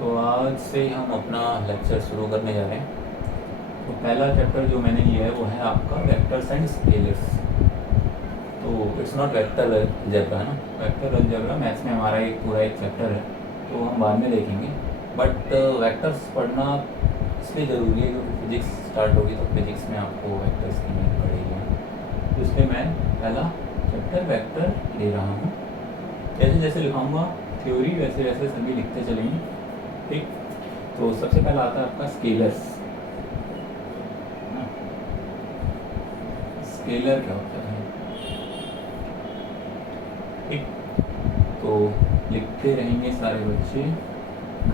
तो आज से हम अपना लेक्चर शुरू करने जा रहे हैं। तो पहला चैप्टर जो मैंने लिया है वो है आपका वेक्टर्स एंड स्केलर्स। तो इट्स नॉट वेक्टर अलजेब्रा है ना, वेक्टर अलजेब्रा मैथ्स में हमारा एक पूरा एक चैप्टर है, तो हम बाद में देखेंगे। बट वेक्टर्स पढ़ना इसलिए ज़रूरी है क्योंकि फिजिक्स स्टार्ट होगी तो फिजिक्स में आपको वेक्टर्स की नीड पड़ेगी, तो इसलिए मैं पहला चैप्टर वेक्टर ले रहा हूँ। जैसे जैसे लिखाऊंगा थ्योरी वैसे वैसे सभी लिखते चलेंगे, ठीक। तो सबसे पहला आता है आपका स्केलर्स। स्केलर क्या होता है, ठीक। तो लिखते रहेंगे सारे बच्चे,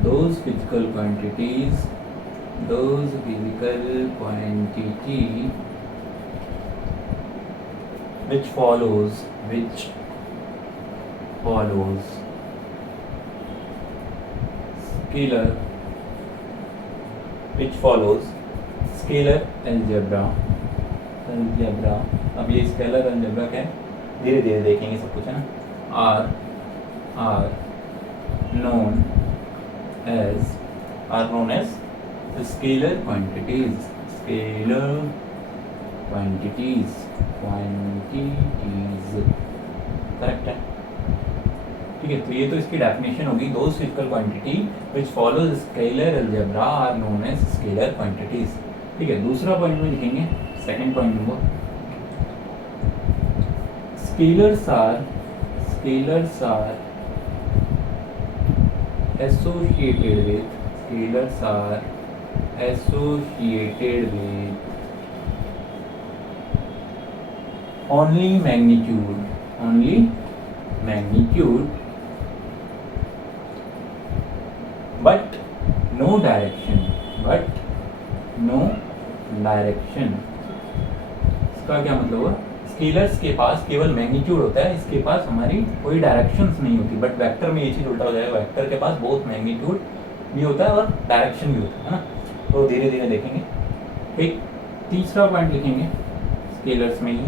those physical quantities which follows scalar algebra। अब ये स्केलर अलजेब्रा क्या है, धीरे धीरे देखेंगे सब कुछ है ना। Are known as scalar quantities correct है, ठीक है। तो ये तो इसकी डेफिनेशन होगी, those physical quantity which follows scalar algebra are known as scalar quantities, ठीक है। दूसरा पॉइंट में लिखेंगे, second point number, scalars are associated with only magnitude but no direction। इसका क्या मतलब हुआ, स्केलर्स के पास केवल मैग्नीट्यूड होता है, इसके पास हमारी कोई डायरेक्शंस नहीं होती। बट वेक्टर में ये चीज़ उल्टा हो जाएगा, वेक्टर के पास बहुत मैग्नीट्यूड भी होता है और डायरेक्शन भी होता है ना। तो धीरे धीरे देखेंगे, ठीक। तीसरा पॉइंट लिखेंगे स्केलर्स में ही,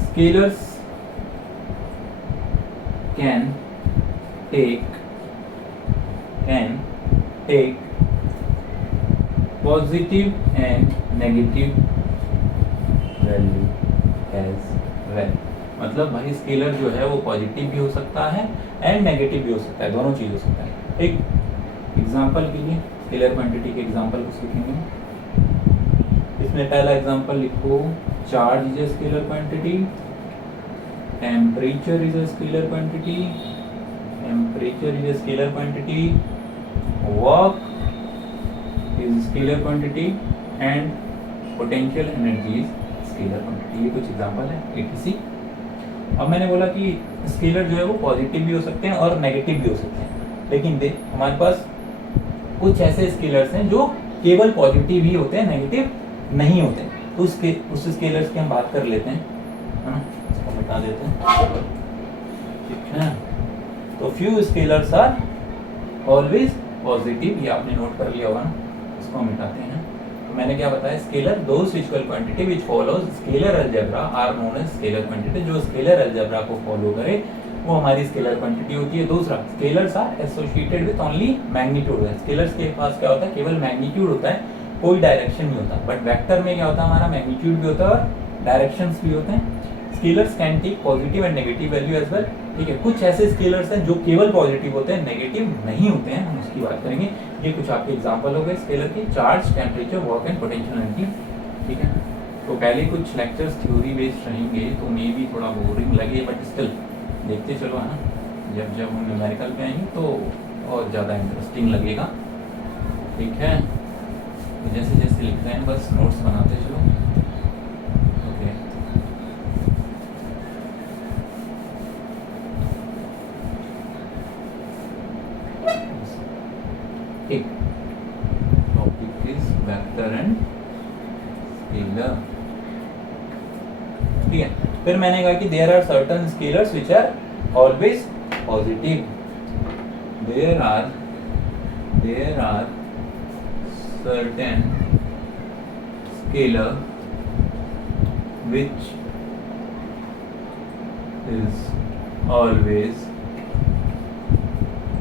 scalars can take positive and negative value as well. मतलब भाई स्केलर जो है वो पॉजिटिव भी हो सकता है एंड नेगेटिव भी हो सकता है, दोनों चीज़ हो सकता है, ठीक। एग्जाम्पल के लिए स्केलर क्वांटिटी के एग्जाम्पल कुछ लिखेंगे। इसमें पहला एग्जाम्पल लिखो, charge is a scalar quantity, temperature is a scalar quantity, work is scalar quantity and potential energy is scalar quantity. ये कुछ एग्जांपल है एटीसी। अब मैंने बोला कि स्केलर जो है वो पॉजिटिव भी हो सकते हैं और नेगेटिव भी हो सकते हैं, लेकिन देख हमारे पास कुछ ऐसे स्केलर्स हैं जो केवल पॉजिटिव ही होते हैं, नेगेटिव नहीं होते। तो उस स्केलर्स की हम बात कर लेते हैं, है ना। इसको मिटा देते हैं, ठीक है। तो few scalars are always positive, ये आपने नोट कर लिया होगा ना। इसको हम मिटाते हैं। तो मैंने क्या बताया, scalar those physical quantity which follows scalar algebra are known as scalar quantity. जो स्केलर अलजेब्रा को फॉलो करे वो हमारी स्केलर क्वांटिटी होती है। दूसरा, scalars are associated with only magnitude. Scalars के पास क्या होता है, केवल मैग्नीट्यूड होता है, कोई डायरेक्शन नहीं होता। बट वेक्टर में क्या होता है, हमारा मैग्नीट्यूड भी होता है और डायरेक्शंस भी होते हैं। Scalars can take positive and negative value as well, ठीक है। कुछ ऐसे स्केलर्स हैं जो केवल पॉजिटिव होते हैं, नेगेटिव नहीं होते हैं, हम उसकी बात करेंगे। ये कुछ आपके एग्जांपल हो गए स्केलर के, charge, temperature, work and potential energy, ठीक है। तो पहले कुछ लेक्चर्स थ्योरी बेस्ड रहेंगे तो मे भी थोड़ा बोरिंग लगे, बट स्टिल देखते चलो, है ना। जब हम न्यूमेरिकल पे आएंगे तो और ज़्यादा इंटरेस्टिंग लगेगा, ठीक है। जैसे जैसे लिख रहे हैं बस नोट्स बनाते चलो, ओके। ठीक, topic is vector and scalar, ठीक है। फिर मैंने कहा कि there are certain scalars which are always positive, there are certain scalar which is always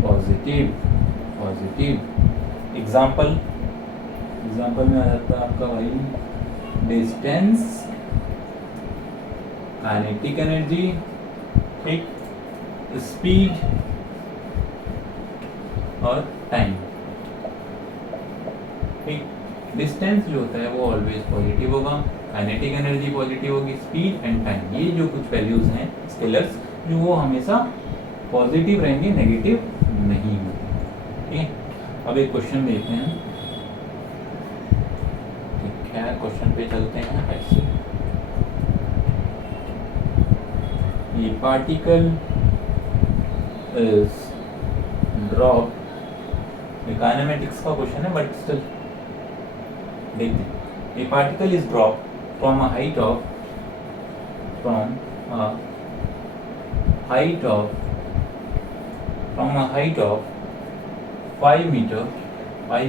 positive positive. Example में आ जाता है आपका भाई डिस्टेंस, काइनेटिक एनर्जी, ठीक, स्पीड और टाइम। ठीक, डिस्टेंस जो होता है वो ऑलवेज पॉजिटिव होगा, काइनेटिक एनर्जी पॉजिटिव होगी, स्पीड एंड टाइम ये जो कुछ वैल्यूज हैं स्केलर्स जो वो हमेशा पॉजिटिव रहेंगे, नेगेटिव नहीं होंगे। ठीक है, अब एक क्वेश्चन देखते हैं। ठीक है, क्वेश्चन पे चलते हैं। ऐसे ये पार्टिकल इज ड्रॉप, काइनेमेटिक्स का क्वेश्चन है बट स्टिल देखते हैं। ए particle is drop from a height of 5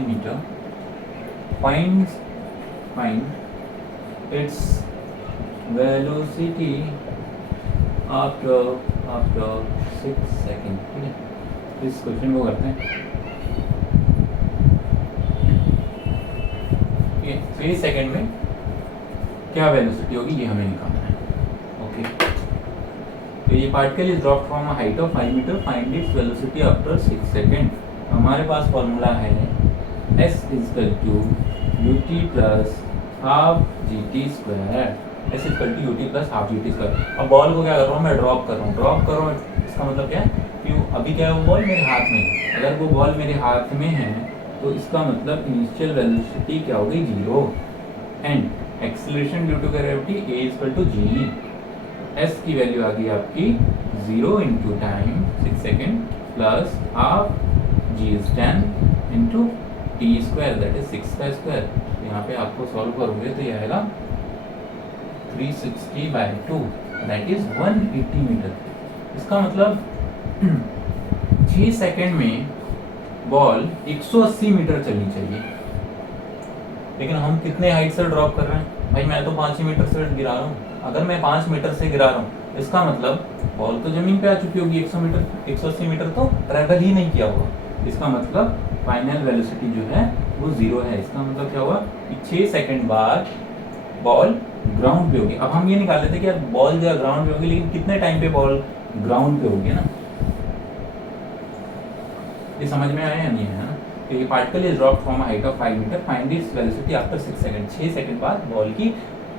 meter, find its velocity after 6 seconds। ठीक है, इस क्वेश्चन को करते हैं। 3 सेकेंड में क्या वेलोसिटी होगी ये हमें निकालना है। ओके, तो ये particle is drop from a height of 5 metre, find its velocity after 6 second. हमारे पास फॉर्मूला है s = ut plus half gt square, s = ut plus half gt square. अब बॉल को क्या कर रहा हूँ मैं, ड्रॉप कर रहा हूँ। इसका मतलब क्या है कि अभी क्या है, वो बॉल मेरे हाथ में है। अगर वो बॉल मेरे हाथ में है तो इसका मतलब इनिशियल वेलोसिटी क्या होगी, 0। And acceleration due to gravity a = g। s की वैल्यू आ गई आपकी 0 into time 6 second plus half g is 10 into t square that is 6 का स्क्वायर। यहाँ पे आपको सॉल्व करोगे तो ये आएगा 360/2 दैट इज 180 मीटर। इसका मतलब 6 सेकेंड में बॉल 180 मीटर चलनी चाहिए, लेकिन हम कितने हाइट से ड्रॉप कर रहे हैं भाई, मैं तो 5 ही मीटर से गिरा रहा हूँ। अगर मैं 5 मीटर से गिरा रहा हूँ इसका मतलब बॉल तो जमीन पे आ चुकी होगी, 180 मीटर तो ट्रैवल ही नहीं किया होगा। इसका मतलब फाइनल वेलोसिटी जो है वो 0 है। इसका मतलब क्या हुआ कि 6 सेकेंड बाद बॉल ग्राउंड पे होगी। अब हम ये निकाल लेते कि यार बॉल जो है ग्राउंड पे होगी, लेकिन कितने टाइम पे बॉल ग्राउंड पे होगी ना, ये समझ में आया या नहीं है ना। तो ये particle is drop from height of 5 metre, find its velocity after 6 second. 6 second बाद बॉल की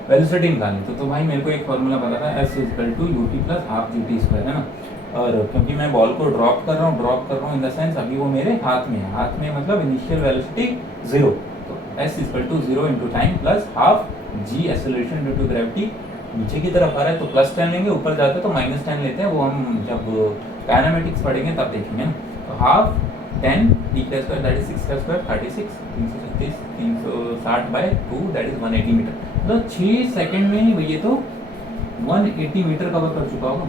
वेलोसिटी निकालनी। तो भाई मेरे को एक फॉर्मूला पता था, s = ut plus half gt square है ना। और क्योंकि मैं बॉल को ड्रॉप कर रहा हूँ इन द सेंस अभी वो मेरे हाथ में है, हाथ में मतलब इनिशियल वेलोसिटी 0। तो s = 0 into time plus half g acceleration due to gravity नीचे की तरफ आ रहा है तो +10 लेंगे, ऊपर जाते हैं तो -10 लेते हैं। वो हम जब काइनेमेटिक्स पढ़ेंगे तब देखेंगे ना। तो हाफ 10 t का स्क्वायर दैट इज 6 का स्क्वायर 36, 336, 360/2 दैट इज 180 मीटर। मतलब 6 सेकंड में ये तो 180 मीटर कवर कर चुका होगा,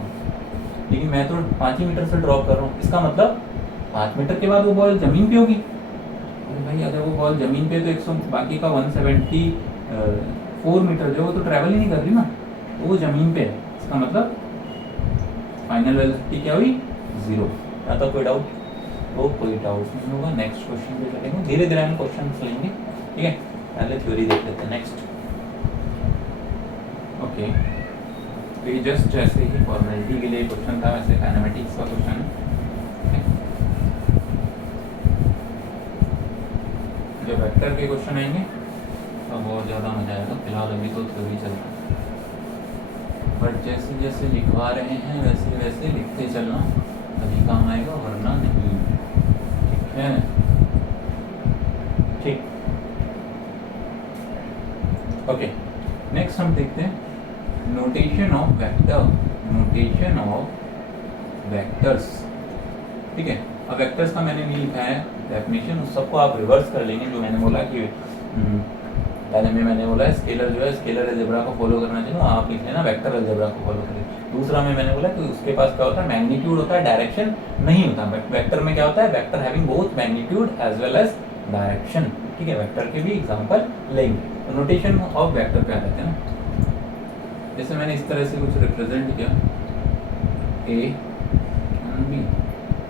लेकिन मैं तो 5 ही मीटर से ड्रॉप कर रहा हूँ। इसका मतलब 5 मीटर के बाद वो बॉल जमीन पे होगी। अरे भाई अगर वो बॉल जमीन पे तो 100 बाकी का 174 मीटर जो वो तो ट्रैवल ही नहीं कर रही ना, तो वो जमीन पे है। इसका मतलब फाइनल वेलोसिटी क्या हुई, 0। या तो कोई डाउट? तो कोई डाउट नहीं होगा। नेक्स्ट क्वेश्चन पे चलेंगे, धीरे धीरे हम क्वेश्चन लेंगे। ठीक है, पहले थ्योरी देख लेते हैं। नेक्स्ट ओके, तो ये जस्ट ऐसे ही फॉर्मेलिटी के लिए क्वेश्चन था, वैसे काइनेमेटिक्स का क्वेश्चन है। जब वेक्टर के क्वेश्चन आएंगे तब बहुत ज़्यादा मजा आएगा। फिलहाल अभी तो थ्योरी चलता है, बट जैसे जैसे लिखवा रहे हैं वैसे वैसे लिखते चलना, तभी काम आएगा वरना नहीं। ठीक है, ठीक। ओके, नेक्स्ट हम देखते हैं notation of vector, notation of vectors. ठीक है, अब वेक्टर्स का मैंने नहीं लिखा है डेफिनेशन, उस सबको आप रिवर्स कर लेंगे। जो मैंने बोला कि पहले में मैंने बोला है स्केलर जो है स्केलर अलजेब्रा को फॉलो करना चाहिए, आप लिख लेना वेक्टर अलजेब्रा को फॉलो करें। दूसरा में मैंने बोला कि उसके पास क्या होता है, मैग्नीट्यूड होता है, डायरेक्शन नहीं होता। वेक्टर में क्या होता है, vector having both magnitude as well as direction. ठीक है, वेक्टर के भी एग्जांपल लेंगे। तो नोटेशन ऑफ वेक्टर क्या कहते हैं ना, जैसे मैंने इस तरह से कुछ रिप्रेजेंट किया, ए बी,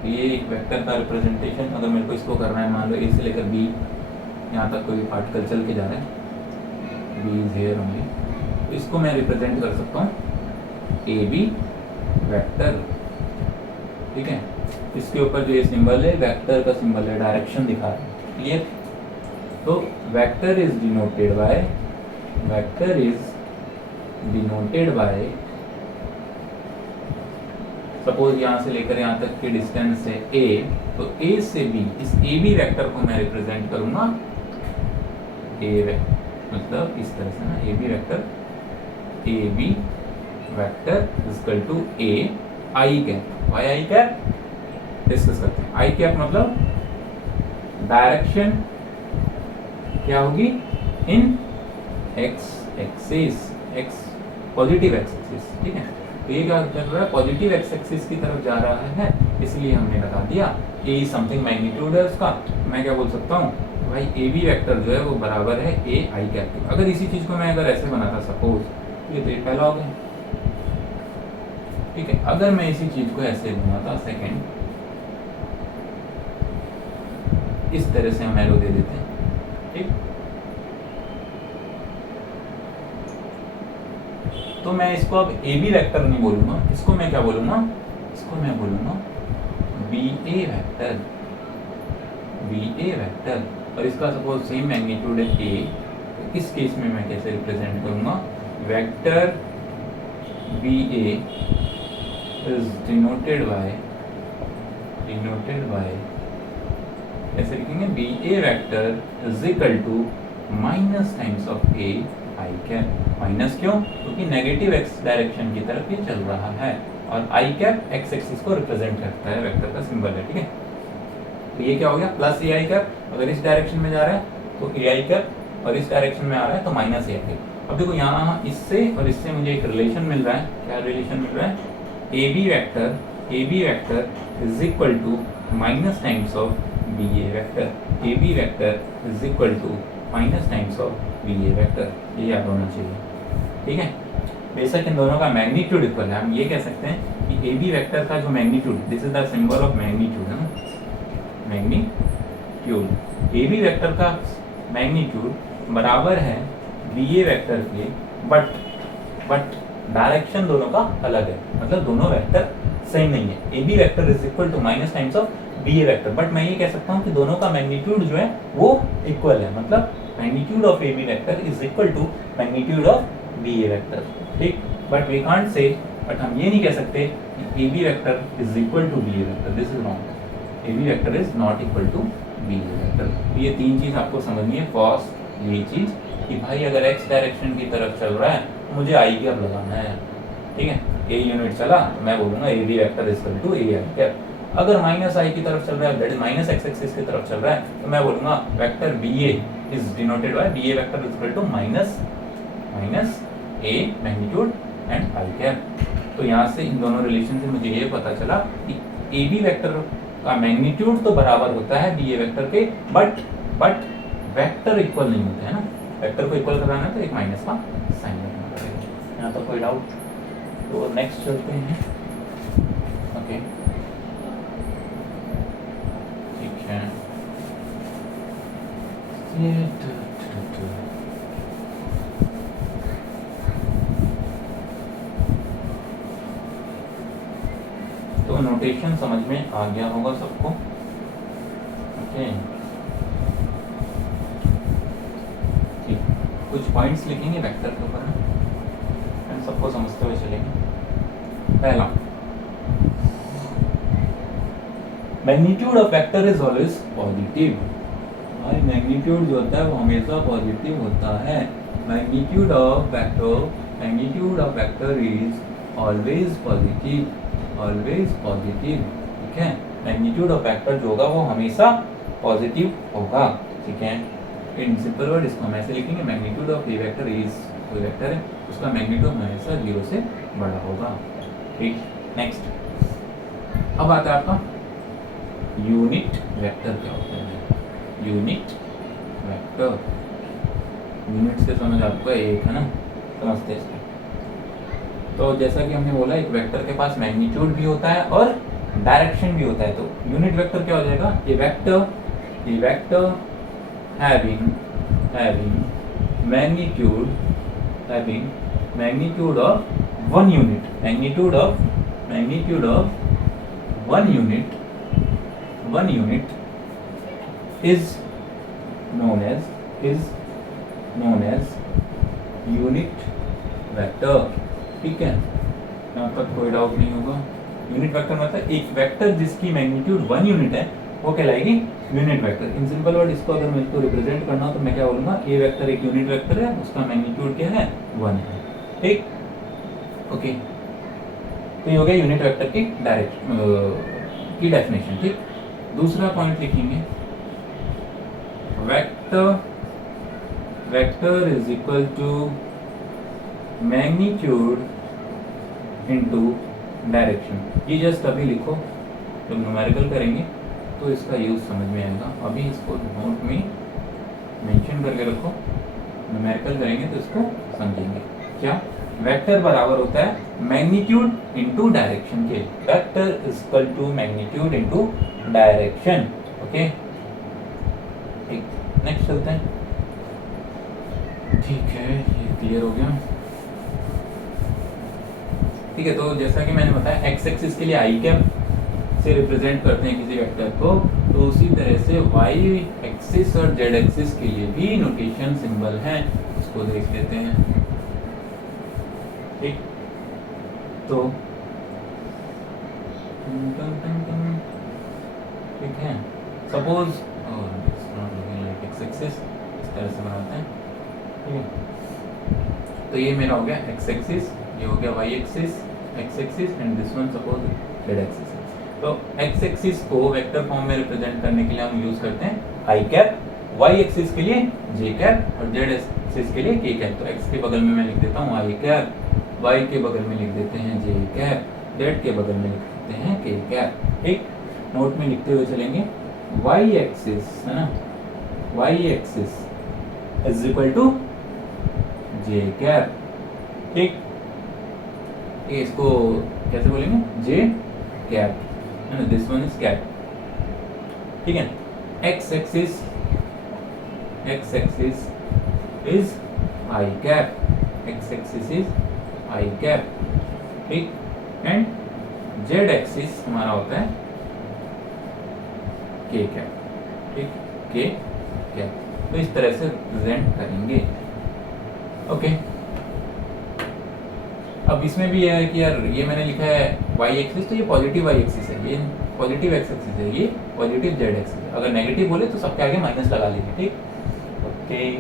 ये एक वेक्टर का रिप्रेजेंटेशन, अगर मेरे को इसको करना है, मान लो ए से लेकर बी यहाँ तक कोई पार्टिकल चल के जा रहा है, बी इज हियर ओनली, तो इसको मैं रिप्रेजेंट कर सकता हूँ ए बी वेक्टर, ठीक है। इसके ऊपर जो ये सिंबल है वेक्टर का सिंबल है, डायरेक्शन दिखा रहा है, क्लियर। तो vector is denoted bye suppose यहाँ से लेकर यहाँ तक की डिस्टेंस है a, तो a से b, इस ए बी वेक्टर को मैं रिप्रेजेंट करूंगा मतलब इस तरह से ना, A B vector equal to a I cap, why I cap discuss करते हैं। आई कैप मतलब डायरेक्शन क्या होगी, in X axis, X positive X axis, ठीक है। तो ये क्या कर रहा है, पॉजिटिव एक्स एक्सिस की तरफ जा रहा है, इसलिए हमने लगा दिया ए समथिंग मैग्नीट्यूड है उसका। मैं क्या बोल सकता हूँ भाई, ए बी वेक्टर जो है वो बराबर है ए आई कैप के। अगर इसी चीज को मैं अगर ऐसे बनाता सपोज, ये तो ये पहला हो गया, ठीक है। अगर मैं इसी चीज को ऐसे बनाता सेकेंड, इस तरह से हम एरो दे देते हैं, ठीक। तो मैं इसको अब ए बी वेक्टर नहीं बोलूंगा, इसको मैं क्या बोलूंगा, इसको मैं बोलूंगा बी ए वेक्टर, और इसका सपोज सेम मैग्नीट्यूड है ए। तो इस केस में मैं कैसे रिप्रेजेंट करूंगा, vector B A is denoted by ऐसे लिखेंगे, B A vector is equal to minus times of A I cap. Minus क्यों, क्योंकि नेगेटिव एक्स डायरेक्शन की तरफ ये चल रहा है, और आई कैप एक्स एक्सिस को रिप्रेजेंट करता है, वेक्टर का सिंबल है, ठीक है। तो ये क्या हो गया, प्लस ए आई कैप, अगर इस डायरेक्शन में जा रहा है तो ए आई कैप, और इस डायरेक्शन में आ रहा है तो माइनस ए आई कैप। अब देखो यहाँ इससे और इससे मुझे एक रिलेशन मिल रहा है, क्या रिलेशन मिल रहा है, A B vector is equal to minus times of B A vector, A B vector is equal to minus times of B A vector, ये याद होना चाहिए, ठीक है। बेशक इन दोनों का मैग्नीट्यूड इक्वल है, हम ये कह सकते हैं कि ए बी वेक्टर का जो magnitude, this is the symbol of magnitude, है ना, मैग्नीट्यूड, ए बी वेक्टर का मैग्नीट्यूड बराबर है बी ए वेक्टर के, बट डायरेक्शन दोनों का अलग है, मतलब दोनों वेक्टर सेम नहीं है। A B vector is equal to minus times of B A vector, but मैं ये कह सकता हूँ कि दोनों का मैग्नीट्यूड जो है वो इक्वल है, मतलब magnitude of A B vector is equal to magnitude of B A vector, ठीक। But we can't say, but हम ये नहीं कह सकते कि A B vector is equal to B A vector, this is wrong, A B vector is not equal to B A vector. ये तीन चीज आपको समझनी है, फर्स्ट ये चीज कि भाई अगर एक्स डायरेक्शन की तरफ चल रहा है मुझे आई कैप लगाना है, ठीक है। ए यूनिट चला तो मैं बोलूंगा A B vector is equal to A I cap. अगर माइनस आई की तरफ चल रहा है, that is minus X axis की तरफ चल रहा है, तो मैं बोलूंगा vector B A is denoted by B A vector is equal to minus A magnitude and I cap. तो यहाँ से इन दोनों रिलेशन से मुझे ये पता चला कि ए बी वेक्टर का मैग्नीट्यूड तो बराबर होता है बी ए वेक्टर के, बट वेक्टर इक्वल नहीं होते हैं ना। वेक्टर को इक्वल कराना है तो एक माइनस का साइन रखना पड़ेगा। यहाँ तो कोई डाउट, तो नेक्स्ट चलते हैं, ओके ठीक है। तो नोटेशन समझ में आ गया होगा सबको, ओके ठीक। कुछ पॉइंट्स लिखेंगे वेक्टर के ऊपर एंड सबको समझते हुए चलेंगे। पहला, magnitude of vector is always positive. भाई मैग्नीट्यूड जो होता है वो हमेशा पॉजिटिव होता है। Magnitude of vector is always positive, ठीक है। मैग्नीट्यूड ऑफ वेक्टर जो होगा वो हमेशा पॉजिटिव होगा, ठीक है। इन सिंपल वर्ड इसको हम ऐसे लिखेंगे, magnitude of A vector is, कोई वेक्टर है उसका मैग्नीट्यूड हमेशा 0 से बड़ा होगा, ठीक। नेक्स्ट, अब आता है आपका यूनिट वेक्टर। क्या होता है यूनिट वेक्टर? यूनिट से समझ आपको एक है ना, समझते हैं इसको। तो जैसा कि हमने बोला एक वेक्टर के पास मैग्नीट्यूड भी होता है और डायरेक्शन भी होता है। तो यूनिट वेक्टर क्या हो जाएगा, A vector having magnitude of one unit, magnitude of one unit is known as unit vector. ठीक है, यहाँ तक कोई डाउट नहीं होगा। यूनिट वेक्टर मतलब एक वेक्टर जिसकी मैग्नीट्यूड 1 यूनिट है वो कहलाएगी unit vector. In simple word इसको अगर मुझको रिप्रेजेंट करना हो तो मैं क्या बोलूँगा, ए वेक्टर एक यूनिट वेक्टर है, उसका मैग्नीट्यूड क्या है 1 है। ठीक, ओके, तो ये हो गया यूनिट वेक्टर की की डेफिनेशन। ठीक, दूसरा पॉइंट लिखेंगे, vector is equal to magnitude into direction. ये जस्ट अभी लिखो, जब न्यूमेरिकल करेंगे तो इसका यूज समझ में आएगा। अभी इसको नोट में मेंशन करके रखो, न्यूमेरिकल करेंगे तो इसको समझेंगे। क्या वेक्टर बराबर होता है मैग्नीट्यूड इनटू डायरेक्शन के। Vector is equal to magnitude into direction. Okay, ठीक, नेक्स्ट चलते हैं। ठीक है, ये क्लियर हो गया। ठीक है, तो जैसा कि मैंने बताया एक्स एक्सिस के लिए आई कैप से रिप्रेजेंट करते हैं किसी वेक्टर को, तो उसी तरह से वाई एक्सिस और जेड एक्सिस के लिए भी नोटेशन सिंबल हैं, उसको देख लेते हैं। ठीक, तो ठीक है, सपोज एक्स एक्सिस इस तरह से बनाते हैं। ठीक है, तो ये मेरा हो गया एक्स एक्सिस, ये हो गया Y axis, X axis and this one suppose Z axis. तो एक्स एक्सिस को वेक्टर फॉर्म में रिप्रेजेंट करने के लिए हम यूज करते हैं आई कैप, वाई एक्सिस के लिए जे कैप और जेड एक्सिस के लिए के कैप। तो एक्स के बगल में मैं लिख देता हूँ आई कैप, वाई के बगल में लिख देते हैं जे कैप, जेड के बगल में लिख देते हैं के कैप। ठीक, नोट में लिखते हुए चलेंगे, वाई एक्सिस है ना, Y axis is equal to J cap. ठीक, इसको कैसे बोलेंगे, जे कैप है ना, दिस वन इज कैप। ठीक है, x axis is I cap, x axis is I cap. ठीक, एंड जेड एक्सिस हमारा होता है के कैप। ठीक, के कैप, तो इस तरह से रिप्रेजेंट करेंगे। ओके, अब इसमें भी यह है कि यार ये मैंने लिखा है वाई एक्सिस, तो ये पॉजिटिव वाई एक्सिस है, ये पॉजिटिव एक्स एक्सिस है, ये पॉजिटिव जेड एक्सिस है। अगर नेगेटिव बोले तो सबके आगे माइनस लगा लेंगे। ठीक, ओके,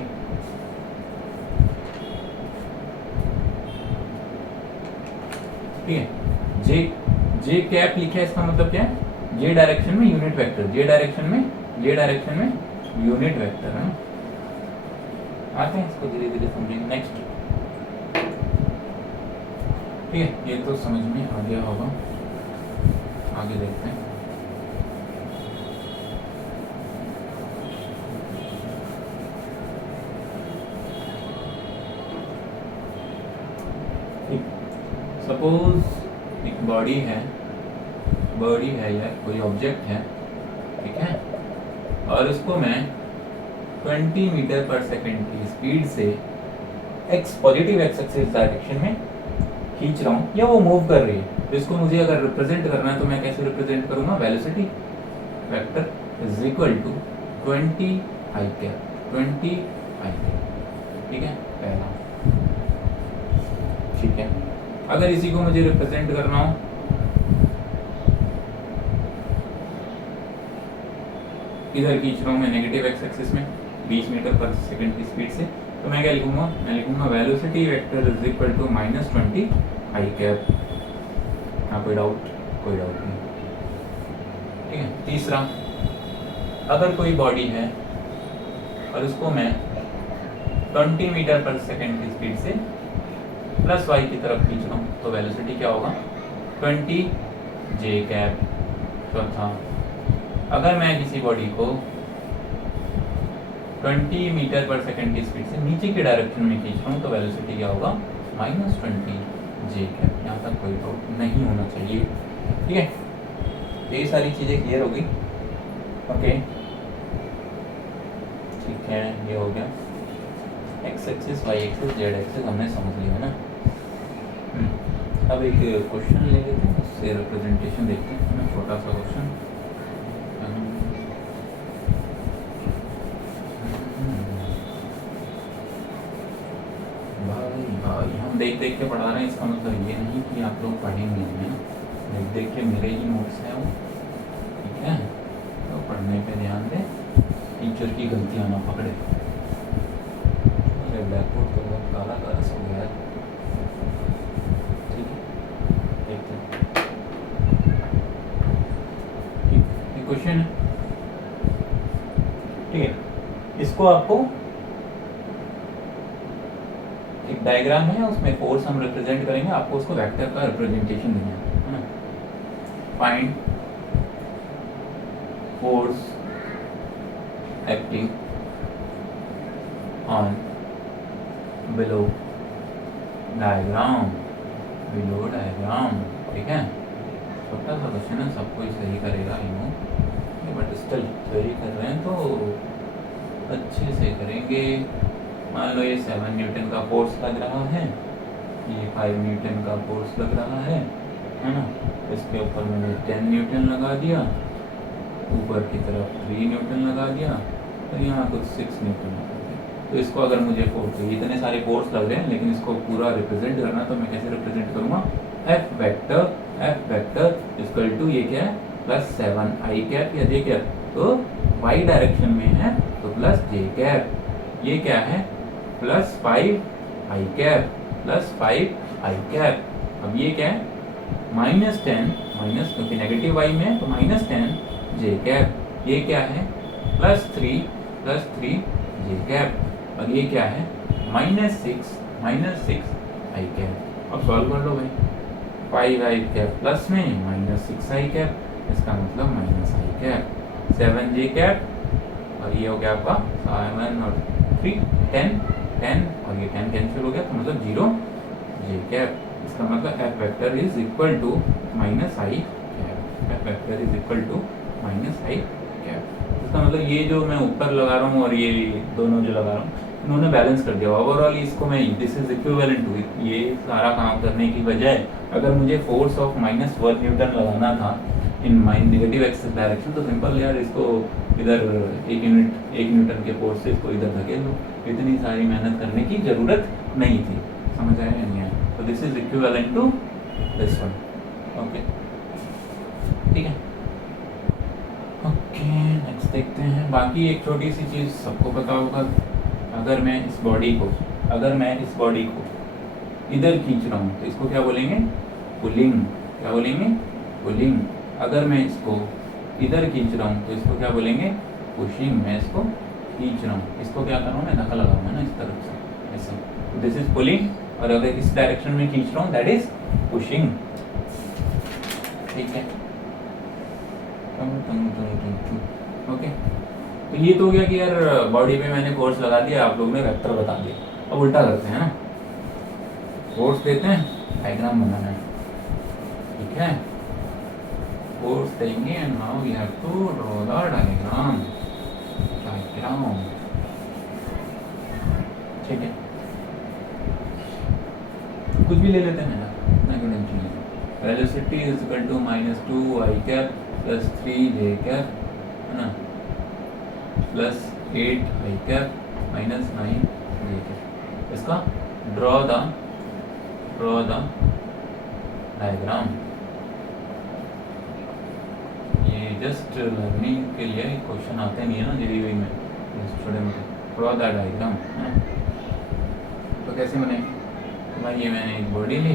ठीक है, जे कैप लिखा है, इसका मतलब क्या है, जे डायरेक्शन में यूनिट वेक्टर, जे डायरेक्शन में यूनिट वेक्टर है। आते हैं इसको धीरे धीरे समझेंगे। नेक्स्ट, ठीक है, ये तो समझ में आ गया होगा, आगे देखते हैं। सपोज एक बॉडी है या कोई ऑब्जेक्ट है, ठीक है, और उसको मैं 20 मीटर पर सेकंड की स्पीड से पॉजिटिव एक्स एक्सिस डायरेक्शन में खींच रहा हूँ, या वो मूव कर रही है। तो इसको मुझे अगर रिप्रेजेंट करना है तो मैं कैसे रिप्रेजेंट करूँगा, velocity vector is equal to 20 I cap, 20 I cap. ठीक है, पहला। ठीक है, अगर इसी को मुझे रिप्रेजेंट करना हो, इधर खींच रहा हूँ मैं नेगेटिव एक्स एक्सिस में 20 मीटर पर सेकंड की स्पीड से, तो मैं क्या लिखूंगा, मैं लिखूंगा velocity vector is equal to -20 I cap. यहाँ कोई डाउट नहीं। ठीक है, तीसरा, अगर कोई बॉडी है और उसको मैं 20 मीटर पर सेकंड की स्पीड से प्लस वाई की तरफ खींच रहा हूँ, तो वेलोसिटी क्या होगा, 20 जे कैप। चौथा, अगर मैं किसी बॉडी को 20 मीटर पर सेकंड की स्पीड से नीचे की डायरेक्शन में खींच रहा हूँ, तो वेलोसिटी क्या होगा, -20 जे कैप। यहाँ तक कोई डाउट नहीं होना चाहिए। ठीक है, तो ये सारी चीज़ें क्लियर हो गई। ओके ठीक है, ये हो गया X axis Y axis Z axis हमने समझ लिया है ना। अब एक क्वेश्चन ले लेते हैं, उससे रिप्रेजेंटेशन देखते हैं ना, छोटा सा क्वेश्चन। भाई हम देख देख के पढ़ा रहे हैं, इसका मतलब ये नहीं कि आप लोग पढ़ेंगे नहीं, है ना। देख देख के मेरे ही नोट्स हैं वो, ठीक है। तो पढ़ने पे ध्यान दें, टीचर की गलतियाँ ना पकड़े। अरे ब्लैक बोर्ड तो बहुत काला काला सा हो गया है, ठीक है। देखते हैं, ठीक ये क्वेश्चन है, ठीक है। इसको आपको एक डायग्राम है, उसमें फोर्स हम रिप्रेजेंट करेंगे, आपको उसको वेक्टर का रिप्रेजेंटेशन देना है ना। Find force acting on below diagram, below diagram, ठीक है। छोटा सा क्वेश्चन है, सब कोई सही करेगा ही नो, बट स्टिल सही कर रहे हैं तो अच्छे से करेंगे। मान लो ये 7 न्यूटन का फोर्स लग रहा है, ये 5 न्यूटन का फोर्स लग रहा है ना। इसके ऊपर मैंने 10 न्यूटन लगा दिया, ऊपर की तरफ 3 न्यूटन लगा दिया, और यहाँ कुछ 6 न्यूटन लगा दिया। तो इसको अगर मुझे फोर्स, इतने सारे फोर्स लग रहे हैं, लेकिन इसको पूरा रिप्रेजेंट करना, तो मैं कैसे रिप्रेजेंट करूँगा? एफ वेक्टर इक्वल टू ये क्या है, प्लस 7 आई कैप या जे कैप, तो वाई डायरेक्शन में है तो प्लस जे कैप, ये क्या है प्लस 5 आई कैप, प्लस 5 आई कैप। अब ये क्या है -10, माइनस क्योंकि नेगेटिव वाई में है तो -10 जे कैप। ये क्या है +3 जे कैप। और ये क्या है -6 आई कैप। अब सॉल्व कर लो भाई, 5 आई कैप प्लस में -6 आई कैप, इसका मतलब minus I cap, 7 J cap, और ये हो गया आपका 7 और 3 10 और ये 10 कैंसिल हो गया, तो मतलब 0 जे कैप। इसका मतलब F vector is equal to minus I cap, F vector is equal to minus I cap. इसका मतलब ये जो मैं ऊपर लगा रहा हूँ और ये दोनों जो लगा रहा हूँ, इन्होंने बैलेंस कर दिया। ओवरऑल इसको मैं दिस इज इक्विवेलेंट टू, ये सारा काम करने की बजाय अगर मुझे फोर्स ऑफ -1 न्यूटन लगाना था इन नेगेटिव एक्सिस डायरेक्शन, तो सिंपल यार इसको इधर 1 न्यूटन के फोर्स से इसको इधर धकेल लो, इतनी सारी मेहनत करने की ज़रूरत नहीं थी। समझ आया या नहीं आया? तो this is equivalent to this one. Okay ठीक है। ओके नेक्स्ट देखते हैं। बाकी एक छोटी सी चीज़ सबको पता होगा, अगर मैं इस बॉडी को इधर खींच रहा हूँ तो इसको क्या बोलेंगे? पुलिंग। क्या बोलेंगे? पुलिंग। अगर मैं इसको इधर खींच रहा हूँ तो इसको क्या बोलेंगे? पुशिंग। मैं इसको खींच रहा हूँ, इसको क्या कर रहा हूँ मैं? धक्का लगा रहा हूँ ना इस तरफ से, ऐसे। तो दिस इज पुलिंग, और अगर इस डायरेक्शन में खींच रहा हूँ दैट इज पुशिंग। ठीक है, ओके। तो ये तो हो गया कि यार बॉडी पे मैंने फोर्स लगा दिया, आप लोगों ने वेक्टर बता दिया। अब उल्टा करते हैं ना, फोर्स देते हैं, डायग्राम बनाना है, ठीक है। फोर्स देंगे and now we have to draw the diagram. ठीक है, कुछ भी ले लेते हैं ना, इतना क्यों टेंशन है। Velocity is equal to -2 I cap plus 3 J cap, है ना, plus 8 I cap minus 9 J cap. इसका ड्रॉ द डायग्राम। ये जस्ट लर्निंग के लिए क्वेश्चन आते नहीं है ना जेईई में, छोटे मोटे। ड्रॉ द डायग्राम, है ना। तो कैसे बने भाई? ये मैंने एक बॉडी ली,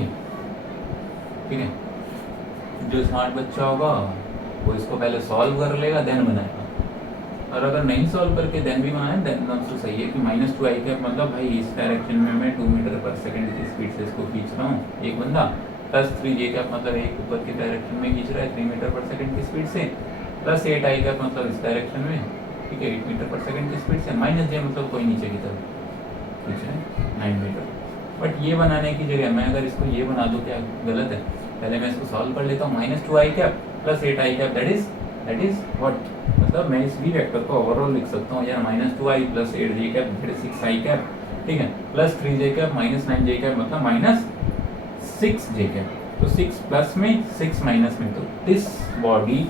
ठीक है। जो स्मार्ट बच्चा होगा वो इसको पहले सॉल्व कर लेगा, देन बनाएगा। और अगर नहीं सॉल्व करके देन भी बनाए, देन तो सही है कि -2 आई कैप मतलब भाई इस डायरेक्शन में मैं 2 मीटर पर सेकंड की स्पीड से इसको खींच रहा हूँ एक बंदा, प्लस 3 जे कैप मतलब एक ऊपर की डायरेक्शन में खींच रहा है 3 मीटर पर सेकंड की स्पीड से, प्लस 8 आई कैप मतलब इस डायरेक्शन में, ठीक है, 8 मीटर पर सेकंड की स्पीड से, माइनस जे मतलब कोई नीचे की तरफ खींच रहा है 9 मीटर। बट ये बनाने की जगह मैं अगर इसको ये बना दूँ, क्या गलत है? पहले मैं इसको सॉल्व कर लेता हूँ, -2 I cap plus 8i cap that is what, मतलब मैं इस v वेक्टर को ओवरऑल लिख सकता हूँ यार -2i plus 8j cap that is 6i cap, ठीक है, plus 3j cap minus 9j cap मतलब माइनस 6j कैप। तो 6 प्लस में 6 माइनस में, तो this body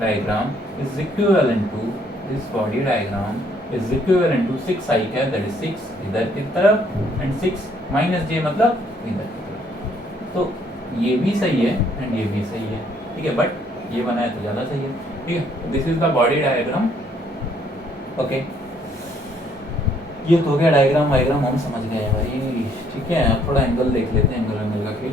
diagram is equivalent to, this body diagram is equivalent to 6i cap that is 6 इधर की तरफ एंड 6 माइनस j मतलब इधर की तरफ। तो ये भी सही है एंड ये भी सही है, ठीक है, बट ये बनाया तो ज़्यादा सही है, ठीक है। This is the body diagram, okay. ये तो हो गया डायग्राम वायग्राम, हम समझ गए भाई, ठीक है। अब थोड़ा एंगल देख लेते हैं, एंगल का खेल।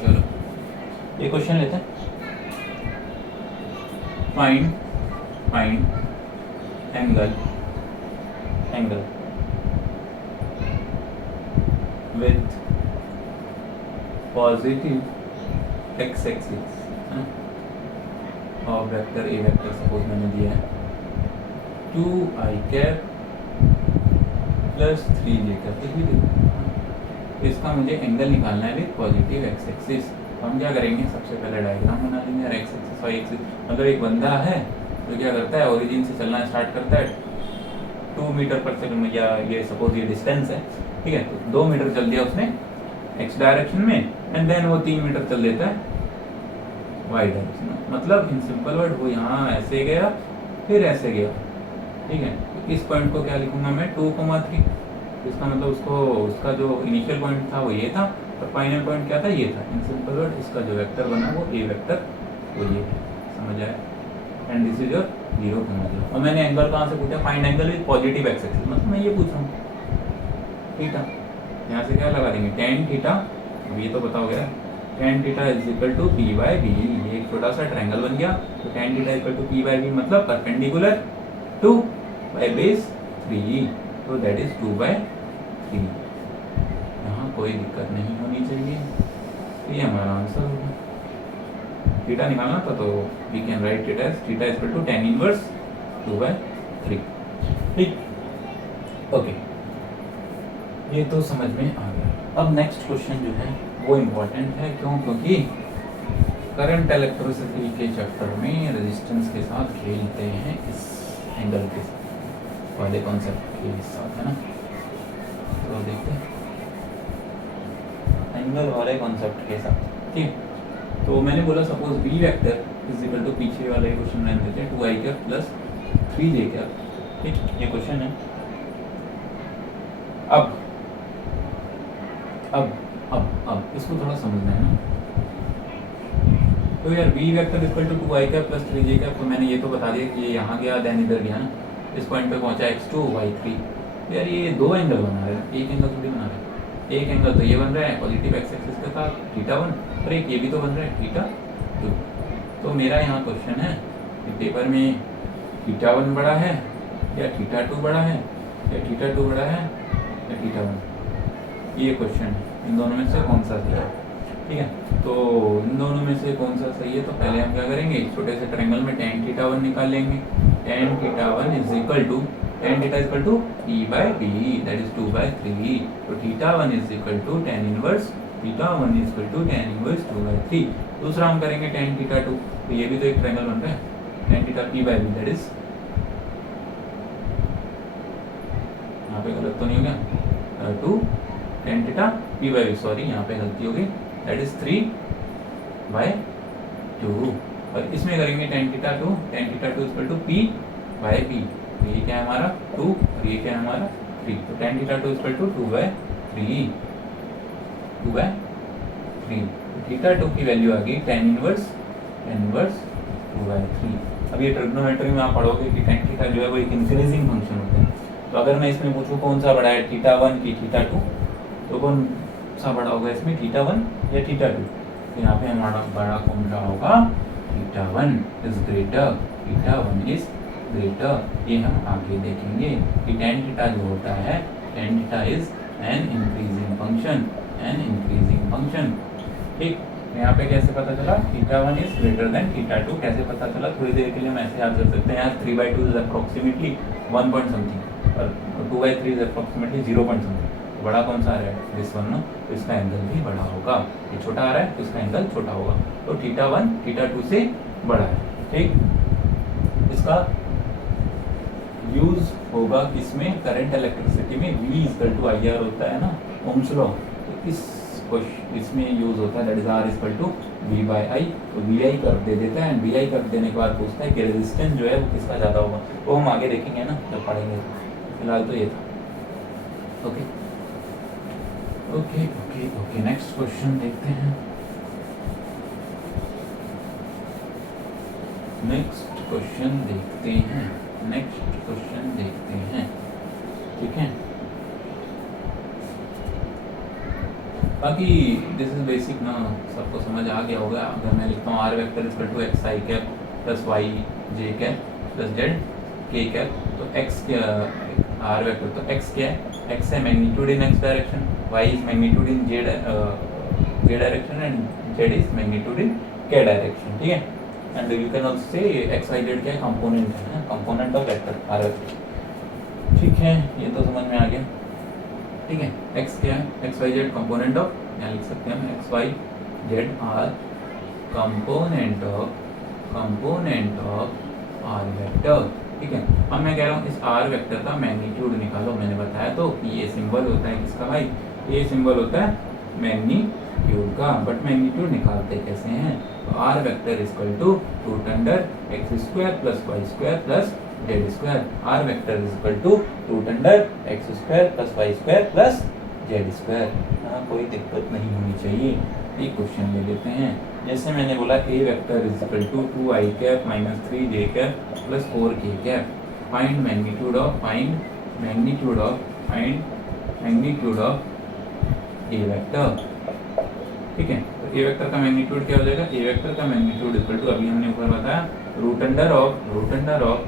चलो ये क्वेश्चन लेते हैं। Find angle with positive x axis और वेक्टर ए वेक्टर सपोज मैंने दिया है 2i cap plus 3j cap, इसका मुझे एंगल निकालना है विद पॉजिटिव एक्स एक्सिस। हम क्या करेंगे, सबसे पहले डायग्राम बना लेंगे और एक्स एक्सिस वाई एक्सिस, मतलब एक बंदा है जो क्या करता है, ओरिजिन से चलना स्टार्ट करता है 2 मीटर पर सेकंड, या ये सपोज ये डिस्टेंस है, ठीक है, तो 2 मीटर चल दिया उसने एक्स डायरेक्शन में एंड देन वो 3 मीटर चल देता है वाई डायरेक्शन में, मतलब इन सिंपल वर्ड वो यहाँ ऐसे गया फिर ऐसे गया, ठीक है। तो इस पॉइंट को क्या लिखूंगा मैं 2,3, इसका मतलब उसको उसका जो इनिशियल पॉइंट था वो ये था और फाइनल पॉइंट क्या था, ये था। इन सिंपल वर्ड इसका जो वेक्टर बना वो ए वेक्टर वो ये है, समझ आया। And this is your 0,0। और मैंने एंगल कहाँ से पूछा, find angle with positive X axis, मतलब मैं ये पूछ रहा हूँ थीटा, यहाँ से क्या लगा देंगे tan थीटा, अब ये तो बताओगे tan theta is equal to p by b, ये एक छोटा सा ट्रायंगल बन गया, तो tan theta equal to p by b मतलब परपेंडिकुलर 2 बाय बेस 3, तो दैट इज 2 बाय 3। यहाँ कोई दिक्कत नहीं होनी चाहिए, तो ये हमारा आंसर होगा। थीटा निकालना था तो we can write it as theta equal to tan inverse 2 by 3, ठीक, ओके। ये तो समझ में आ गया। अब नेक्स्ट क्वेश्चन जो है वो इम्पोर्टेंट है, क्यों, क्योंकि करंट इलेक्ट्रिसिटी के चैप्टर में रेजिस्टेंस के साथ खेलते हैं, इस एंगल के साथ वाले कॉन्सेप्ट के साथ, है ना। तो देखते हैं एंगल वाले कॉन्सेप्ट के साथ, ठीक। तो मैंने बोला suppose B vector is equal to, पीछे वाले क्वेश्चन में देते हैं 2i cap plus 3j cap, ठीक, ये क्वेश्चन है। अब इसको थोड़ा समझना है ना। तो यार v vector equal to 2i cap plus 3j cap, तो मैंने ये तो बता दिया कि ये यहाँ गया देन इधर गया ना, इस पॉइंट पे पहुंचा x2 y3। यार ये 2 एंगल बना रहे हैं, एक एंगल थोड़ी बना रहे हैं। एक एंगल तो ये बन रहा है पॉजिटिव एक्स एक्सिस के साथ θ1, और एक ये भी तो बन रहा है θ2। तो मेरा यहाँ क्वेश्चन है कि पेपर में θ1 बड़ा है या θ2 बड़ा है, या θ2 बड़ा है या θ1, ये क्वेश्चन है। इन दोनों में से कौन सा सही है, ठीक है। तो इन दोनों में से कौन सा सही है, तो पहले हम क्या करेंगे, छोटे से ट्रायंगल में tan θ1 निकाल लेंगे। tan θ1 is equal to, tan θ equal to p by b that is 2 by 3, तो θ1 is equal to tan inverse θ1 is equal to tan inverse 2 by 3। दूसरा हम करेंगे tan θ2, तो ये भी तो एक ट्रायंगल बन रहा है, tan θ p by b that is, यहाँ पे गलत तो नहीं हो गया, 2 tan θ p by b, sorry यहाँ पे गलती हो गई, दैट इज 3 बाय 2। और इसमें करेंगे tan θ2 equal to p by b, तो ये क्या है हमारा 2 और ये क्या है हमारा 3, तो tan θ2 equal to 2 by 3, 2 by 3, तो θ2 की वैल्यू आ गई tan इनवर्स 2 बाय 3। अब ये ट्रिग्नोमेट्री में आप पढ़ोगे कि tan θ जो है वो एक इंक्रीजिंग फंक्शन होता है। तो अगर मैं इसमें पूछूं कौन सा बड़ा है, θ1 की θ2, तो कौन सा बड़ा होगा इसमें, θ1 या θ2, तो यहाँ पे हमारा बड़ा कौन सा होगा, θ1 इज ग्रेटर, θ1 इज ग्रेटर। ये हम आगे देखेंगे कि tan θ जो होता है, tan θ is an increasing function, ठीक। यहाँ पे कैसे पता चला, θ1 इज ग्रेटर देन θ2, कैसे पता चला, थोड़ी देर के लिए हम ऐसे याद कर सकते हैं, 3/2 इज अप्रोक्सीमेटली 1 पॉइंट समथिंग, और 2/3 इज अप्रोक्सीमेटली 0 पॉइंट समथिंग। तो बड़ा कौन सा आ रहा है, दिस वन ना, तो इसका एंगल भी बड़ा होगा। ये छोटा आ रहा है तो इसका एंगल छोटा होगा। तो θ1 θ2 से बड़ा है। ठीक, इसका यूज होगा किसमें, करंट इलेक्ट्रिसिटी में V इक्वल टू IR होता है ना, ओम्स लॉ। तो इसमें यूज होता है, that is R equal to V/I। तो VI कर दे देता है, एंड VI कर देने के बाद पूछता है कि रेजिस्टेंस जो है वो किसका ज़्यादा होगा। वो हम आगे देखेंगे ना जब पढ़ेंगे। फिलहाल तो ये था। Okay okay okay okay, next question देखते हैं। नेक्स्ट क्वेश्चन देखते हैं। ठीक है, बाकी दिस इज बेसिक ना, सबको समझ आ गया होगा। अगर मैं लिखता हूँ R vector equal to XI cap plus YJ cap plus ZK cap, तो X क्या, R वेक्टर तो X क्या है, X है magnitude in X direction, Y is magnitude in J direction and Z is magnitude in K direction. ठीक है, and you can also say XYZ क्या है, कंपोनेंट है, component of vector R vector. ठीक है, ये तो समझ में आ गया। ठीक है, x क्या है, XYZ कंपोनेंट ऑफ, यहाँ लिख सकते हैं हम XYZ R component of R vector. ठीक है, अब मैं कह रहा हूँ इस R वेक्टर का मैग्नीट्यूड निकालो। मैंने बताया तो कि ये सिंबल होता है किसका भाई, ये सिंबल होता है मैग्नीट्यूड का। बट मैग्नीट्यूड निकालते कैसे हैं, तो R vector equal to root under x² plus y² plus z²। R vector equal to root under x² plus y² plus z²। हाँ, कोई दिक्कत नहीं होनी चाहिए। एक क्वेश्चन ले लेते हैं। जैसे मैंने बोला A vector equal to 2i cap minus 3j cap plus 4k cap. Find magnitude of A vector. ठीक है, तो A वेक्टर का मैग्नीट्यूड क्या हो जाएगा, A वेक्टर का मैग्नीट्यूड इक्वल टू, अभी हमने ऊपर बताया, root under of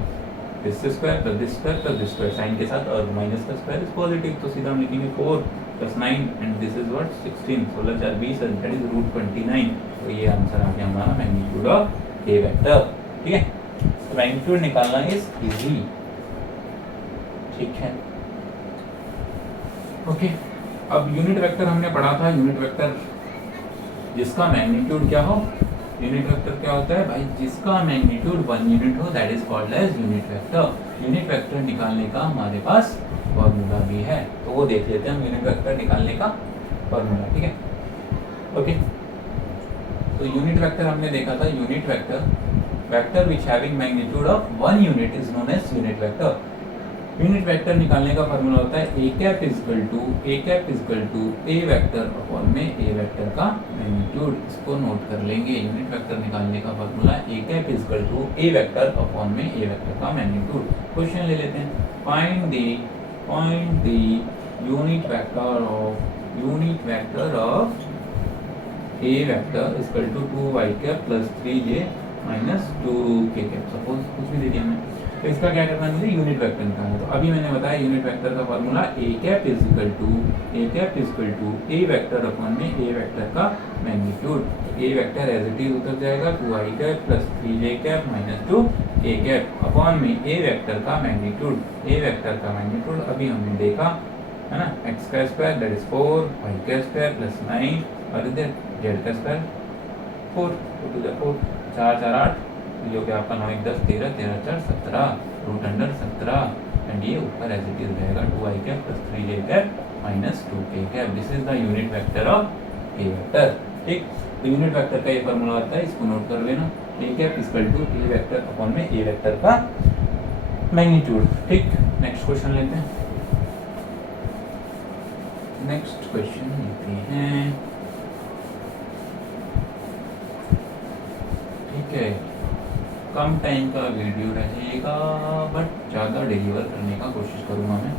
this square plus this square plus this square, sign के साथ, और माइनस का स्क्वायर इज पॉजिटिव, तो सीधा हम लिखेंगे 4 plus 9 and this is what 16, 16 4 20 and that is root 29। तो ये आंसर आ गया हमारा मैग्नीट्यूड ऑफ ए वेक्टर। ठीक है, तो मैग्नीट्यूड निकालना इज इजी। ठीक है, ओके। अब यूनिट वेक्टर हमने पढ़ा था, यूनिट वेक्टर जिसका मैग्नीट्यूड क्या हो, यूनिट वेक्टर क्या होता है भाई, जिसका मैग्नीट्यूड 1 यूनिट हो, that is called as unit vector. Unit vector निकालने का हमारे पास फॉर्मूला भी है, तो वो देख लेते हैं हम यूनिट वेक्टर निकालने का फॉर्मूला। ठीक है, ओके। तो यूनिट वेक्टर हमने देखा था, unit vector which having magnitude of 1 unit is known as unit vector. Unit vector निकालने का फॉर्मूला होता है a cap equal to a vector upon में a वेक्टर का मैग्नीट्यूड। इसको नोट कर लेंगे, यूनिट वेक्टर निकालने का formula a cap equal to a vector upon में a वेक्टर का मैग्नीट्यूड। क्वेश्चन ले लेते हैं, find the unit vector of a vector equal to 2y cap plus 3j minus 2k cap, suppose कुछ भी दे दिया हमने। तो इसका क्या करना है, मुझे यूनिट वेक्टर निकालना है। तो अभी मैंने बताया यूनिट वेक्टर का formula a cap equal to a vector upon में a वेक्टर का मैग्नीट्यूड। तो a vector as it is उतर जाएगा 2i cap plus 3j cap minus 2k cap upon में a वेक्टर का मैग्नीट्यूड। a वेक्टर का magnitude अभी हमने देखा है ना, x का स्क्वायर दैट इज 4, y का स्क्वायर प्लस 9 और इधर z का स्क्वायर 4, 2 to 4, 4 4 8, जो कि आपका 9 1 10 13 13 4 17 रूट अंडर 17 एंड ये ऊपर एज इट इज रहेगा 2i cap plus 3j cap minus 2k cap. This is the unit vector of A vector. ठीक, तो यूनिट वेक्टर का ये फॉर्मूला आता है, इसको नोट कर लेना, a cap equal to a vector upon में a वेक्टर का मैग्नीट्यूड। ठीक, नेक्स्ट क्वेश्चन लेते हैं। नेक्स्ट क्वेश्चन लेते हैं। ठीक है, कम टाइम का वीडियो रहेगा बट ज़्यादा डिलीवर करने का कोशिश करूँगा मैं।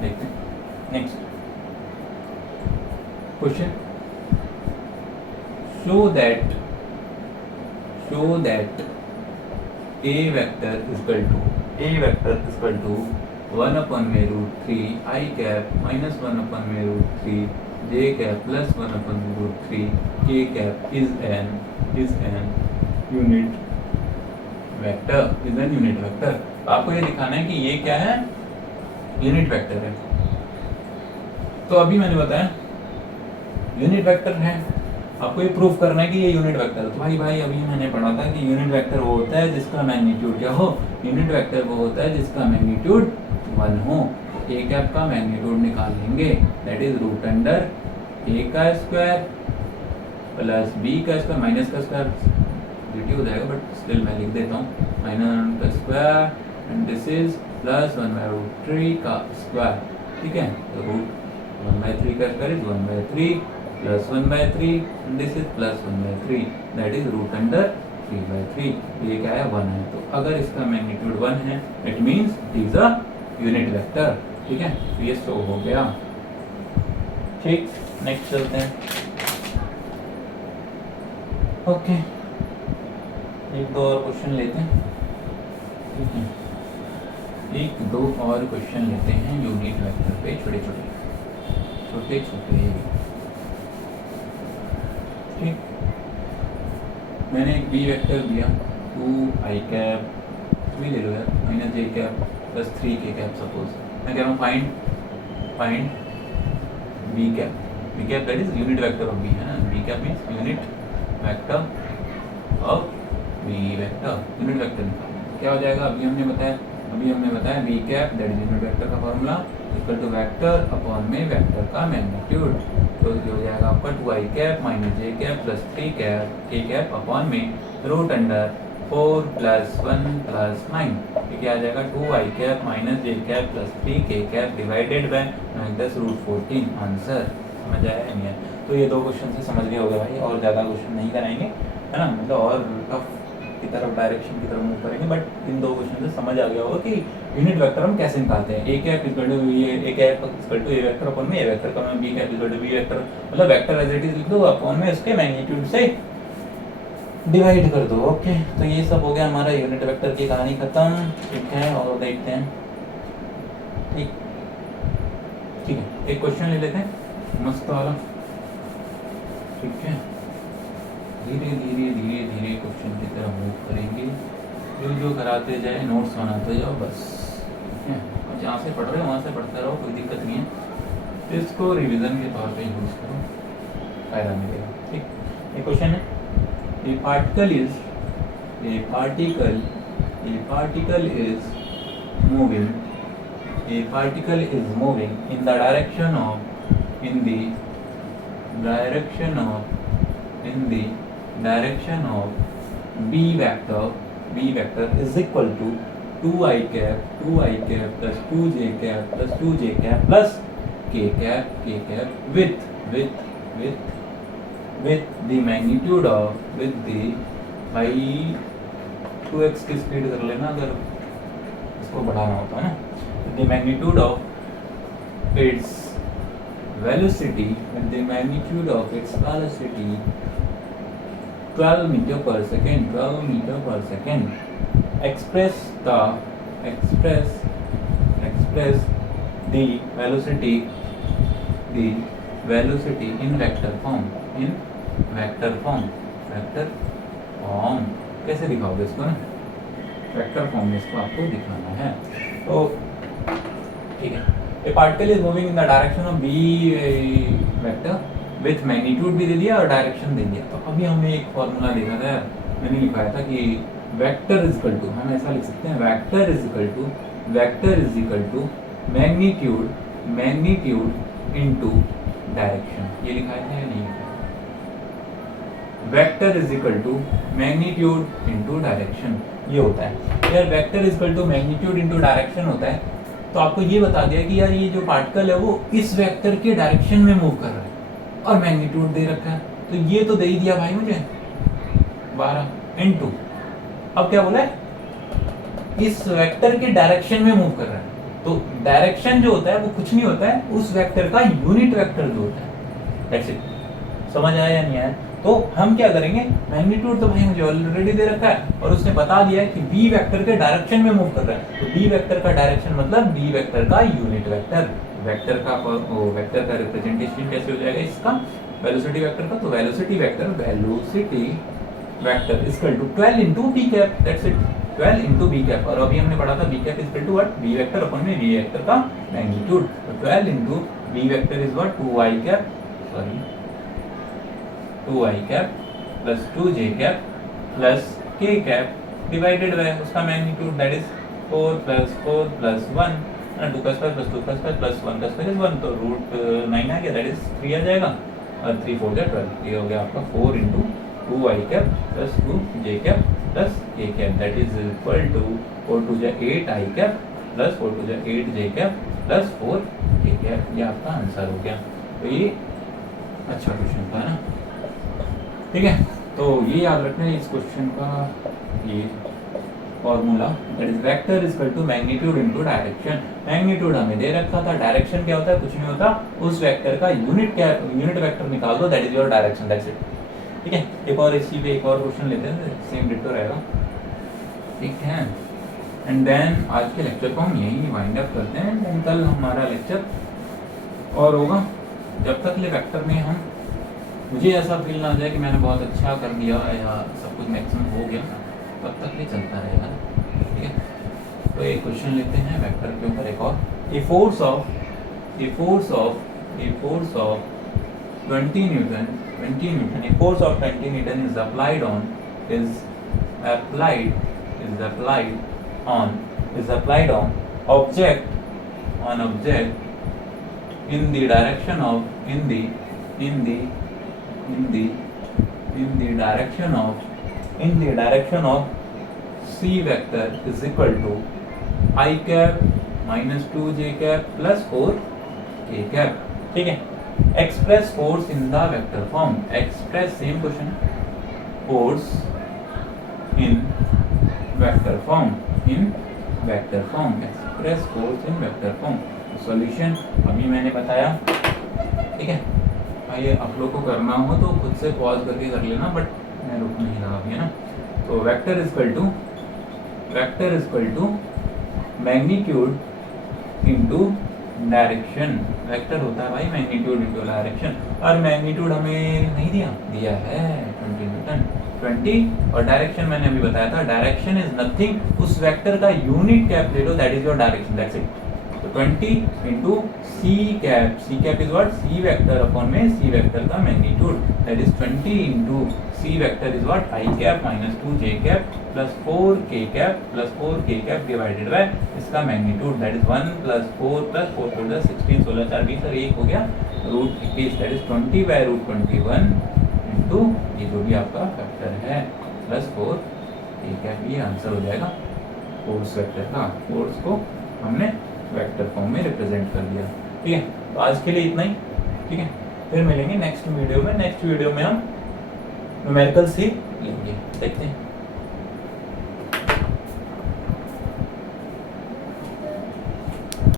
देखते हैं next question. Show that a vector equal to 1 upon में root 3 i cap minus 1 upon में root 3 j cap plus 1 upon में root 3 k cap is an unit vector. आपको ये दिखाना है कि ये क्या है, यूनिट वेक्टर है। तो अभी मैंने बताया यूनिट वेक्टर है, आपको ये प्रूफ करना है कि ये यूनिट वेक्टर है। तो भाई अभी मैंने पढ़ा था कि यूनिट वेक्टर वो होता है जिसका मैग्नीट्यूड क्या हो, यूनिट वेक्टर वो होता है जिसका मैग्नीट्यूड 1 हो। तो ए कैप का मैग्नीट्यूड निकाल लेंगे, दैट इज रूट अंडर ए का स्क्वायर प्लस बी का स्क्वायर, माइनस का स्क्वायर dt हो जाएगा बट स्टिल मैं लिख देता हूँ, माइनस का square and this is plus 1/3 का स्क्वायर, ठीक है। तो रूट 1/3 का square is 1/3 plus 1/3 and this is plus 1/3, that is root under 3/3। ये क्या है 1 है, तो अगर इसका मैग्नीट्यूड 1 है it means it is a unit vector, ठीक है। तो ये शो हो गया, ठीक। नेक्स्ट चलते हैं, ओके एक दो और क्वेश्चन लेते हैं, ठीक है। एक दो और क्वेश्चन लेते हैं यूनिट वेक्टर पे, छोटे छोटे ठीक। मैंने एक बी वेक्टर दिया 2i कैप, 3 ले लो यार, minus j cap plus 3k cap suppose. मैं कह रहा हूँ find B cap that is unit vector of B, है ना। B cap means unit vector of B vector, unit vector निकालना। क्या हो जाएगा, अभी हमने बताया B cap that is unit vector का formula equal to vector upon में वेक्टर का मैग्नीट्यूड। तो ये हो जाएगा आपका 2i cap minus j cap plus 3k cap upon में रूट अंडर 4 प्लस 1 प्लस 9। ये क्या आ जाएगा 2i cap minus j cap plus 3k cap divided bye 9√14। Answer समझ आया नहीं है? तो ये दो क्वेश्चन से समझ गए होगे भाई, और ज़्यादा क्वेश्चन नहीं कराएंगे, है ना। मतलब और टफ की तरफ डायरेक्शन की तरफ मूव करेंगे, बट इन दो क्वेश्चन से समझ आ गया होगा कि यूनिट वेक्टर हम कैसे निकालते हैं। A cap equal to A vector upon में ए वेक्टर का, मैं B cap equal to B vector, मतलब वेक्टर एज इट इज लिख दो अपॉन में उसके मैग्नीट्यूड से डिवाइड कर दो। ओके, तो ये सब हो गया हमारा यूनिट वेक्टर की कहानी खत्म, ठीक है। और देखते हैं, ठीक है, एक क्वेश्चन ले लेते हैं मस्त वाला, ठीक है। धीरे धीरे क्वेश्चन की तरफ मूव करेंगे, जो कराते जाए नोट्स बनाते जाओ बस, ठीक है। और जहाँ से पढ़ रहे हो वहाँ से पढ़ते रहो, कोई दिक्कत नहीं है। तो इसको रिवीजन के तौर पे यूज करो, फायदा मिलेगा, ठीक। एक क्वेश्चन है, a particle is moving in the direction of b vector is equal to 2i cap plus 2j cap plus k cap with the magnitude of भाई 2x की स्पीड कर लेना अगर इसको बढ़ाना होता है ना, the magnitude of its velocity 12 meter per second, express the velocity in vector form कैसे दिखाओगे इसको ना, वेक्टर फॉर्म में इसको आपको दिखाना है। तो ठीक है, a particle is moving in the direction of B vector with magnitude भी दे दिया और डायरेक्शन दे दिया। तो अभी हमने एक फॉर्मूला देखा था, मैंने लिखाया था कि वेक्टर इज इक्वल टू, हम ऐसा लिख सकते हैं, vector is equal to magnitude into direction. ये लिखाया था या नहीं? Vector is equal to magnitude into direction, ये होता है यार। Vector is equal to magnitude into direction होता है, तो आपको ये बता दिया कि यार ये जो पार्टिकल है वो इस वेक्टर के डायरेक्शन में मूव कर रहा है और मैग्नीट्यूड दे रखा है, तो ये तो दे ही दिया भाई मुझे 12 इनटू, अब क्या बोला है, इस वेक्टर के डायरेक्शन में मूव कर रहा है। तो डायरेक्शन जो होता है वो कुछ नहीं होता है, उस वेक्टर का यूनिट वेक्टर जो होता है। That's it. समझ आया या नहीं आया? तो हम क्या करेंगे, मैग्नीट्यूड तो भाई मुझे ऑलरेडी दे रखा है और उसने बता दिया है कि बी वेक्टर के डायरेक्शन में मूव कर रहा है, तो बी वेक्टर का डायरेक्शन मतलब बी वेक्टर का यूनिट वेक्टर। वेक्टर का रिप्रेजेंटेशन कैसे हो जाएगा इसका, वेलोसिटी वेक्टर का, तो velocity vector equal to 12 into B cap, that's it, 12 into B cap. और अभी हमने पढ़ा था B cap equal to what, B vector upon में बी वेक्टर का मैग्नीट्यूड। तो 12 into B vector is what 2i cap, sorry 2i cap plus 2j cap plus k cap divided by उसका magnitude that is 4 plus 4 plus 1 2 का square plus 2 का square plus 1 का square is 1, तो root 9 आ गया that is 3 आ जाएगा और 3 4 जा 12, ये हो गया आपका 4 into 2i cap plus 2j cap plus k cap that is equal to 4 2 जा 8i कैप प्लस 4 2 जा 8j cap plus 4k cap. ये आपका आंसर हो गया। तो ये अच्छा क्वेश्चन था ना, ठीक है। तो ये याद रखना है इस क्वेश्चन का ये formula that is vector is equal to magnitude into direction. Magnitude हमें दे रखा था, डायरेक्शन क्या होता है, कुछ नहीं होता, उस वेक्टर का यूनिट वेक्टर निकाल दो that is your direction, that's it, ठीक है। एक और इसी पे एक और क्वेश्चन लेते हैं, सेम डिटो रहेगा, ठीक है। एंड देन आज के लेक्चर को हम यहीं वाइंड अप करते हैं, एंड कल हमारा लेक्चर और होगा। जब तक ले वेक्टर में हम मुझे ऐसा फील ना जाए कि मैंने बहुत अच्छा कर दिया या सब कुछ मैक्सिमम हो गया, तब तक ये चलता रहेगा, ठीक है। तो एक क्वेश्चन लेते हैं वेक्टर के ऊपर एक और। A force of 20 Newton, a force of 20 Newton is applied on object in the direction of c vector is equal to I cap minus 2j cap plus 4k cap, ठीक है। Express force in the vector form, express same question, force in vector form, express force in vector form. Solution अभी मैंने बताया, ठीक है। ये आप लोग को करना हो तो खुद से पॉज करके कर लेना, बट मैं रुक नहीं रहा अभी, है ना। तो vector is equal to magnitude into direction. Vector होता है भाई मैग्नीट्यूड इनटू डायरेक्शन, और मैग्नीट्यूड हमें नहीं दिया है 20 न्यूटन 20, और डायरेक्शन मैंने अभी बताया था, डायरेक्शन इज नथिंग, उस वेक्टर का यूनिट कैप ले लो that is your direction, that's it. तो 20 into C cap is what, C vector upon में सी वेक्टर का magnitude that is 20 into C vector is what I cap minus 2j cap plus 4k cap divided by इसका magnitude that is 1 plus 4 plus 4 4 16 16 4 20 और 1 हो गया root 21 that is 20 by root 21 into ये जो भी आपका vector है प्लस 4k कैप। ये आंसर हो जाएगा फोर्स वेक्टर का। फोर्स को हमने वेक्टर फॉर्म में रिप्रेजेंट कर दिया, ठीक है। तो आज के लिए इतना ही, ठीक है। फिर मिलेंगे नेक्स्ट वीडियो में। नेक्स्ट वीडियो में हम न्यूमेरिकल्स ही लेंगे, देखते हैं।